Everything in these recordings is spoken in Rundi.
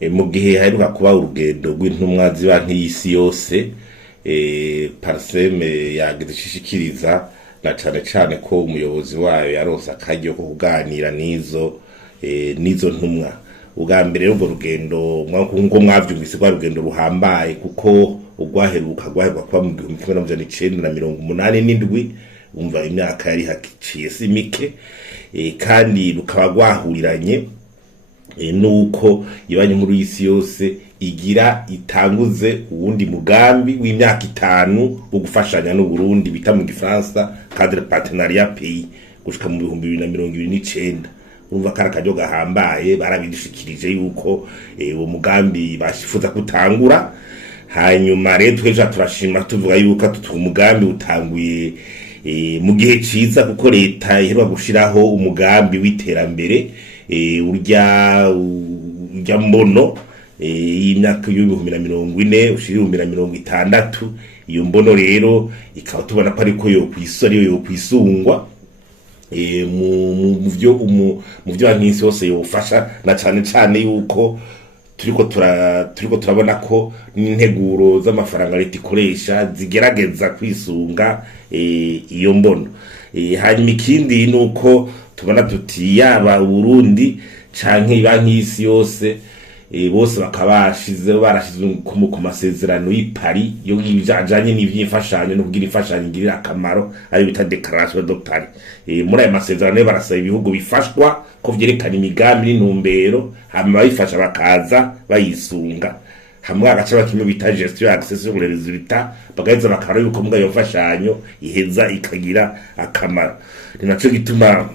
mu gihe haheruka kuba urugendo rw'intumwa ziba nk'isi yose Parseme yagize ishishikiriza na cane ko umuyobozi wayo yaronse akaryo ko kuganira n'izo ntumwa. Ubwa mbere rero urwo rugendo ngo mwavyumvise rwa rugendo ruhambaye kuko urwaheruka kuba mu 1987 umva imyaka yari hakiciye si mike kandi rukaba rwahuriranye nuko ibanye nkuru y'isi yose igira itanguze uwundi mugambi w'imyaka 5 wo gufashanya n'u Burundi bita mu Gifaransa cadre partenariat pays gushika mu 2029. Urumva karakajo gahambaye barabidishikirije yuko uwo mugambi bashifuza kutangura. Hanyuma rero tweje turashima tuvuga yuko umugambi utanguye mu gihe ciza kuko leta iheruka gushiraho umugambi w'iterambere urya mbono y'imyaka y'2040 ushira 2060. Iyo mbono rero ikaba tubona ko ariko yo kwisungwa mu byo nk'isi yose yofasha na cane yuko turiko turabona ko n'integuro z'amafaranga leta ikoresha zigerageza kwisunga iyo mbono. Hanyuma ikindi nuko tubona tuti yaba Burundi canke nk'isi yose bose barashize ku masezerano y'Ipari yo bijanye n'ivyifashanyo no kugira ifashanyo ngirira akamaro ari bita Declaration de Paris. Muri ayo masezerano barasaba ibihugu bifashwa ko vyerekana imigambi n'intumbero hama bayifasha bakaza bayisunga hamwe agace bakimwe bita gestion access sur les résultats bagaheza bakara yuko mbwa yo fashanyo iheza ikagira akamaro. Ni naco gituma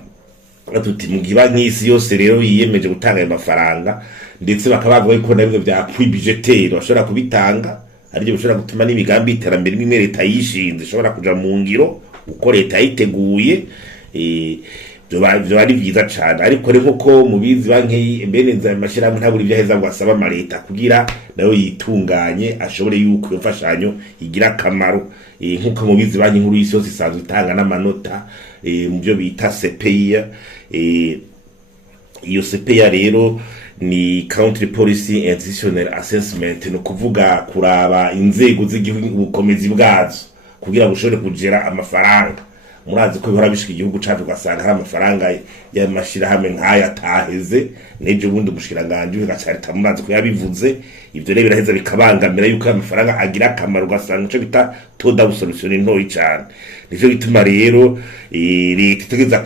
tuti mu giba nk'isi yose rero yiyemeje gutanga ayo mafaranga ndetse bakabavuga yuko nabyo bya appui budgetaire bashobora kubitanga aribyo bishobora gutuma n'imigambi iterambere imwe leta yishinze ishobora kuja mu ngiro uko leta yiteguye. Byo ari byiza cyane ariko rero ko mubizi banki mbeneza amashirahamwe ntaburi byaheza ngo asaba amaleta kugira nayo yitunganye ashobore yuko yofashanyo igira akamaro. Nkuko mubizi banki nkuru y'isi yose isanzwe itanga n'amanota mu byo bita CPI. Iyo CPI rero ni country policy institutional assessment, no kuvuga kuraba inzego z'igihugu ubukomezi bwazo kugira ngo ushobore kugera amafaranga. Murazi ko bihora bishika igihugu cacu gasanga hari amafaranga y'amashirahamwe nk'aya ataheze neje ubundi umushikiranganje bigacarita murazi ko yabivuze. Ivyo rero biraheza bikabangamira yuko amafaranga agira akamaro gasanga ico bita toda solution ntoyi cyane. Nico bituma rero leta itegeza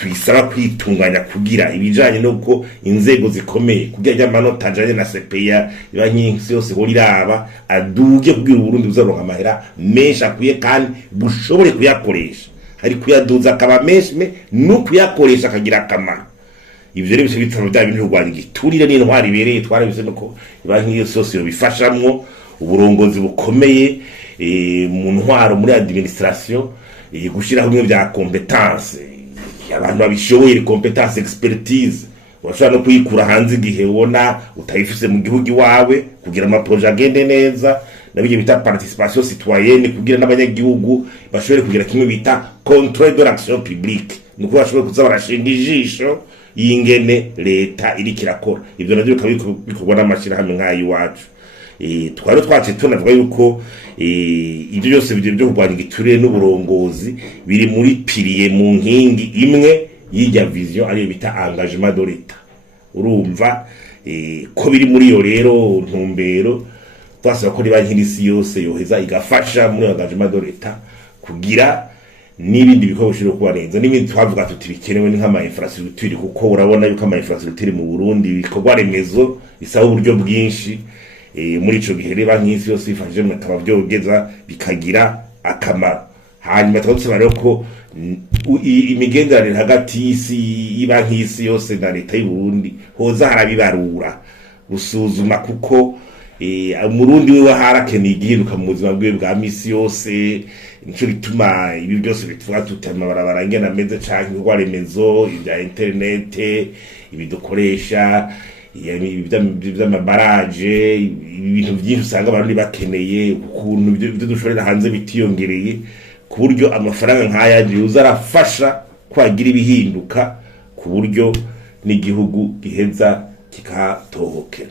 kwisaba kwitunganya kugira ibijanye nuko inzego zikomeye kugira amanota ajanye na CPI y'abanyinsi yose horiraba aduge kugira Burundi buzaronka amahera menshi akuye kandi bushobore kuyakoresha ari kuyaduza akaba menshi no kuyakoresha akagira akamaro. Ivyo rero bitaro bya bintu rwanda giturire n'intwari bereye twarabize nuko banki yose bifashamwo uburongozi bukomeye mu ntwaro muri administration gushira hamwe bya competence abantu babishoboye competence expertise washaka no kuyikura hanze igihe ubona utayifise mu gihugu iwawe kugira ama projet agende neza nabije bita participation citoyenne kugira n'abanyagihugu bashobore kugira kimwe bita contrôle de l'action publique nuko bashobore kuza barashinga ijisho yingene leta iri kirakora. Ivyo navyo bikorwa n'amashirahamwe nk'ayi wacu. Twari twace tunavuga yuko ibyo byose byo kurwanya igiturire n'uburongozi biri muri pilier mu nkingi imwe y'ijya vision ariyo bita engagement de l'État. Urumva ko biri muri yo rero ntumbero twasaba ko riba nk'isi yose yoheza igafasha muri engagement de l'État kugira n'ibindi bikoresho kuba neza n'ibindi twavuga tuti bikenewe nk'ama infrastructure kuko urabona yuko ama infrastructure mu Burundi bikorwa remezo bisaba uburyo bwinshi. Muri ico gihe reba nk'isi yose ifashije mu kaba byogeza bikagira akamaro. Hanyuma twatse rero ko imigenderanire hagati y'isi iba nk'isi yose na leta y'u Burundi hoza harabibarura gusuzuma kuko umurundi we harakeneye igihinduka mu buzima bwe bwa misi yose. Nico bituma ibi byose bitwa tutama barabara ngena meze canke kwa remezo ibya internet ibidukoresha by'amabaraje ibintu byinshi usanga abantu bakeneye ukuntu byo dushorera hanze bitiyongereye ku buryo amafaranga nk'aya yuza arafasha kwagira ibihinduka ku buryo n'igihugu giheza kikatohokera.